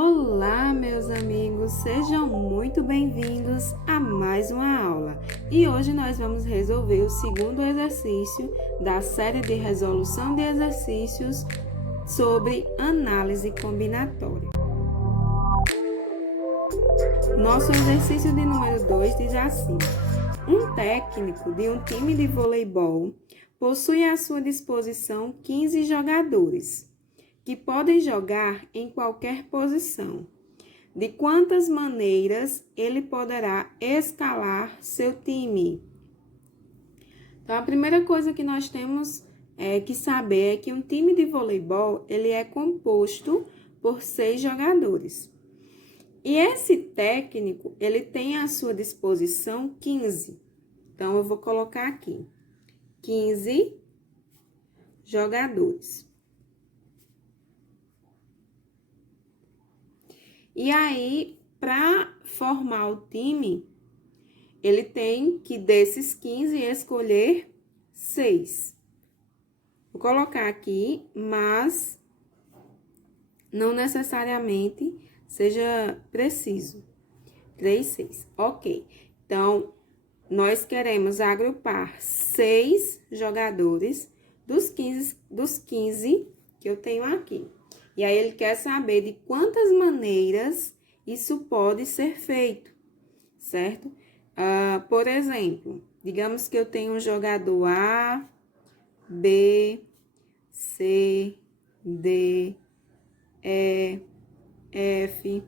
Olá, meus amigos, sejam muito bem-vindos a mais uma aula. E hoje nós vamos resolver o segundo exercício da série de resolução de exercícios sobre análise combinatória. Nosso exercício de número 2 diz assim: um técnico de um time de voleibol possui à sua disposição 15 jogadores, que podem jogar em qualquer posição. De quantas maneiras ele poderá escalar seu time? Então, a primeira coisa que nós temos que saber é que um time de voleibol ele é composto por 6 jogadores. E esse técnico, ele tem à sua disposição 15. Então, eu vou colocar aqui 15 jogadores. E aí, para formar o time, ele tem que, desses 15, escolher 6. Vou colocar aqui, mas não necessariamente seja preciso. 3, 6. Ok. Então, nós queremos agrupar 6 jogadores dos 15 que eu tenho aqui. E aí, ele quer saber de quantas maneiras isso pode ser feito, certo? Por exemplo, digamos que eu tenho um jogador A, B, C, D, E, F,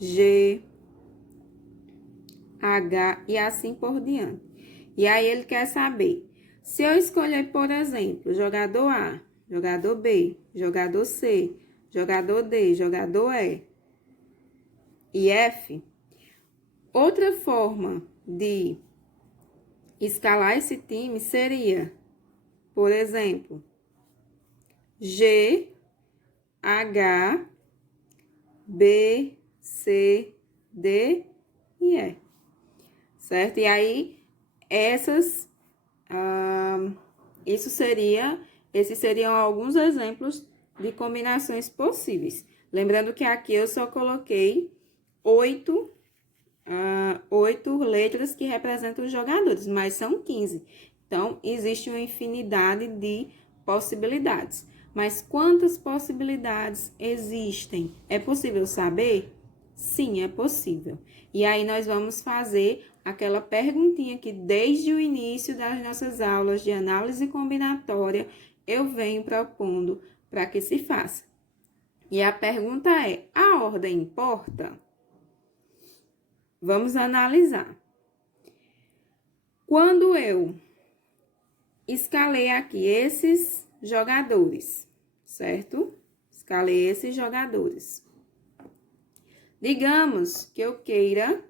G, H e assim por diante. E aí, ele quer saber, se eu escolher, por exemplo, jogador A, jogador B, jogador C, jogador D, jogador E F. Outra forma de escalar esse time seria, por exemplo, G, H, B, C, D e E. Certo? E aí, esses seriam alguns exemplos de combinações possíveis. Lembrando que aqui eu só coloquei 8 letras que representam os jogadores, mas são 15. Então, existe uma infinidade de possibilidades. Mas quantas possibilidades existem? É possível saber? Sim, é possível. E aí, nós vamos fazer aquela perguntinha que desde o início das nossas aulas de análise combinatória eu venho propondo para que se faça. E a pergunta é: a ordem importa? Vamos analisar. Quando eu escalei aqui esses jogadores, certo? Escalei esses jogadores. Digamos que eu queira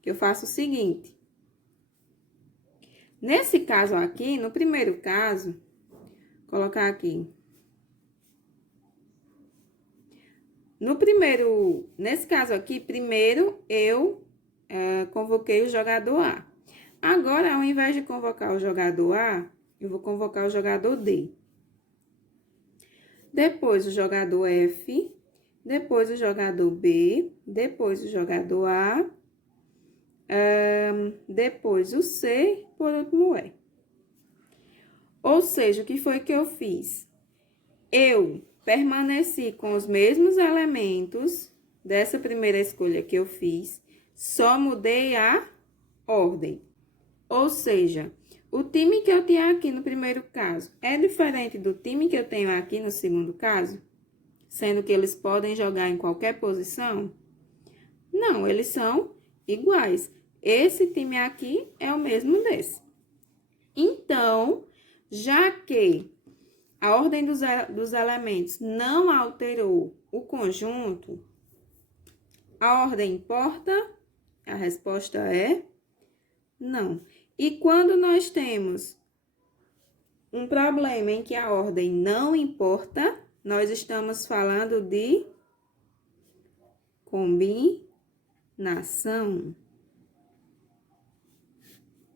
que eu faça o seguinte. Nesse caso aqui, no primeiro caso, colocar aqui. Nesse caso aqui, primeiro eu convoquei o jogador A. Agora, ao invés de convocar o jogador A, eu vou convocar o jogador D. Depois o jogador F, depois o jogador B, depois o jogador A, depois o C, por último o E. Ou seja, o que foi que eu fiz? Eu permaneci com os mesmos elementos dessa primeira escolha que eu fiz, só mudei a ordem. Ou seja, o time que eu tinha aqui no primeiro caso é diferente do time que eu tenho aqui no segundo caso? Sendo que eles podem jogar em qualquer posição? Não, eles são iguais. Esse time aqui é o mesmo desse. Então, já que a ordem dos elementos não alterou o conjunto, a ordem importa? A resposta é não. E quando nós temos um problema em que a ordem não importa, nós estamos falando de combinação.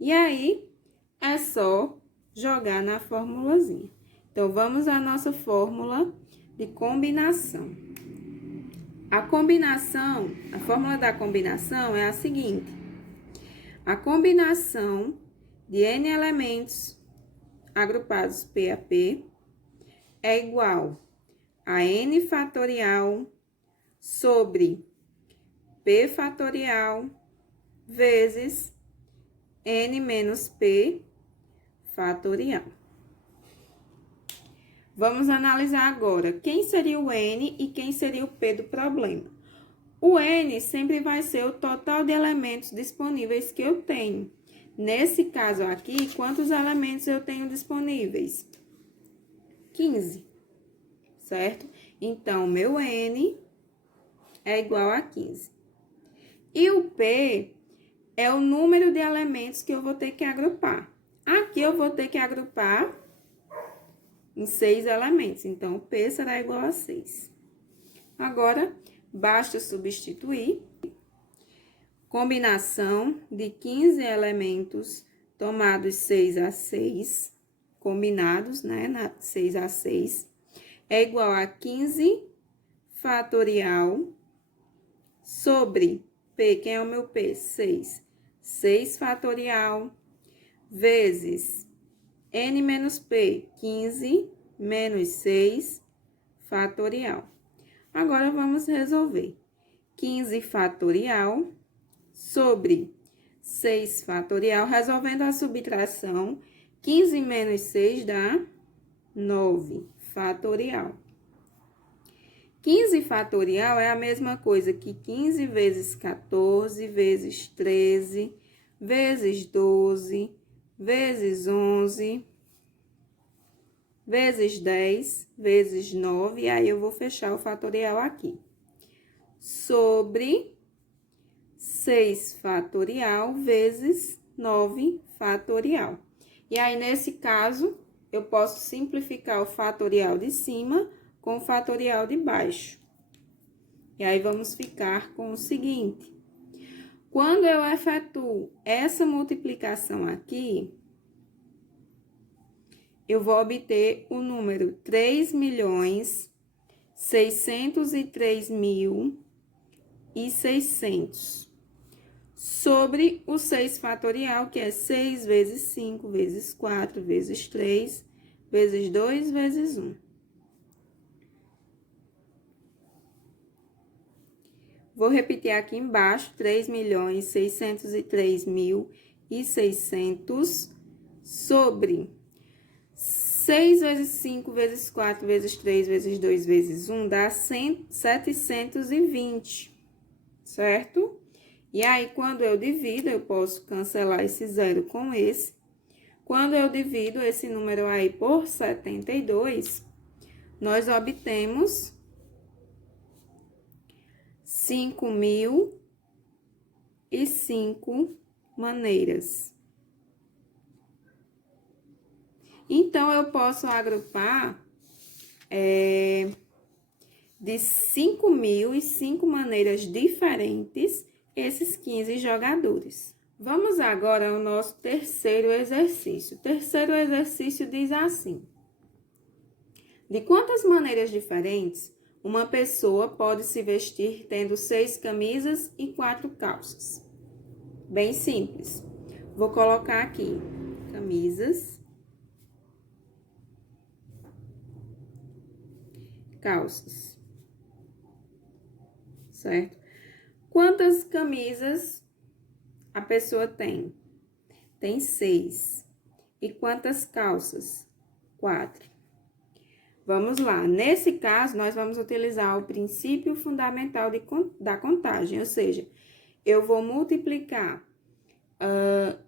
E aí, é só jogar na formulazinha. Então, vamos à nossa fórmula de combinação. A combinação, a fórmula da combinação é a seguinte. A combinação de N elementos agrupados P a P é igual a N fatorial sobre P fatorial vezes N menos P fatorial. Vamos analisar agora quem seria o N e quem seria o P do problema. O N sempre vai ser o total de elementos disponíveis que eu tenho. Nesse caso aqui, quantos elementos eu tenho disponíveis? 15, certo? Então, meu N é igual a 15. E o P é o número de elementos que eu vou ter que agrupar. Aqui eu vou ter que agrupar em 6 elementos. Então, o P será igual a 6. Agora, basta substituir. Combinação de 15 elementos tomados 6 a 6, combinados, né, 6 a 6, é igual a 15 fatorial sobre P, quem é o meu P? 6. 6 fatorial vezes N menos P, 15 menos 6 fatorial. Agora, vamos resolver. 15 fatorial sobre 6 fatorial, resolvendo a subtração, 15 menos 6 dá 9 fatorial. 15 fatorial é a mesma coisa que 15 vezes 14, vezes 13, vezes 12, vezes 11, vezes 10, vezes 9, e aí eu vou fechar o fatorial aqui. Sobre 6 fatorial vezes 9 fatorial. E aí, nesse caso, eu posso simplificar o fatorial de cima com o fatorial de baixo. E aí, vamos ficar com o seguinte. Quando eu efetuo essa multiplicação aqui, eu vou obter o número 3.603.600 sobre o 6 fatorial, que é 6 vezes 5, vezes 4, vezes 3, vezes 2, vezes 1. Vou repetir aqui embaixo, 3.603.600 sobre 6 vezes 5, vezes 4, vezes 3, vezes 2, vezes 1, dá 720, certo? E aí, quando eu divido, eu posso cancelar esse zero com esse. Quando eu divido esse número aí por 72, nós obtemos 5.005 maneiras. Então, eu posso agrupar de 5.005 maneiras diferentes esses 15 jogadores. Vamos agora ao nosso terceiro exercício. O terceiro exercício diz assim: de quantas maneiras diferentes uma pessoa pode se vestir tendo 6 camisas e 4 calças? Bem simples. Vou colocar aqui camisas, calças, certo? Quantas camisas a pessoa tem? Tem 6. E quantas calças? 4. Vamos lá. Nesse caso, nós vamos utilizar o princípio fundamental da contagem, ou seja, eu vou multiplicar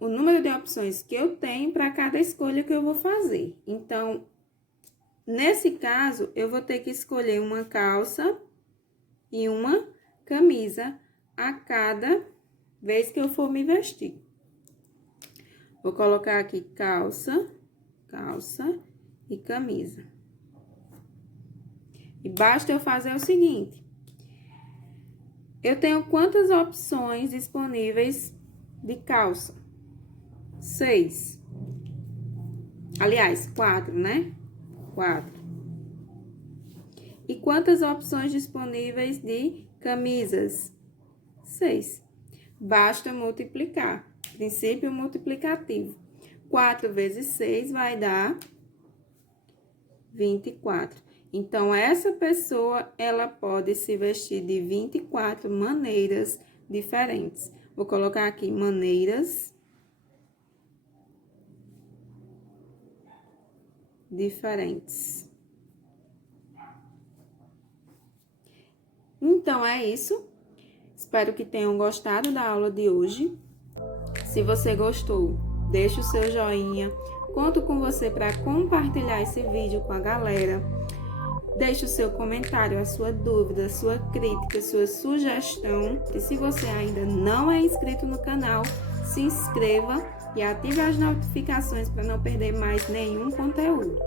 o número de opções que eu tenho para cada escolha que eu vou fazer. Então, nesse caso, eu vou ter que escolher uma calça e uma camisa a cada vez que eu for me vestir. Vou colocar aqui calça, calça e camisa. E basta eu fazer o seguinte: eu tenho quantas opções disponíveis de calça? 6. Aliás, 4, né? 4. E quantas opções disponíveis de camisas? 6. Basta multiplicar. Princípio multiplicativo. 4 vezes 6 vai dar 24. Então, essa pessoa, ela pode se vestir de 24 maneiras diferentes. Vou colocar aqui maneiras diferentes. Então, é isso. Espero que tenham gostado da aula de hoje. Se você gostou, deixe o seu joinha. Conto com você para compartilhar esse vídeo com a galera. Deixe o seu comentário, a sua dúvida, a sua crítica, a sua sugestão. E se você ainda não é inscrito no canal, se inscreva e ative as notificações para não perder mais nenhum conteúdo.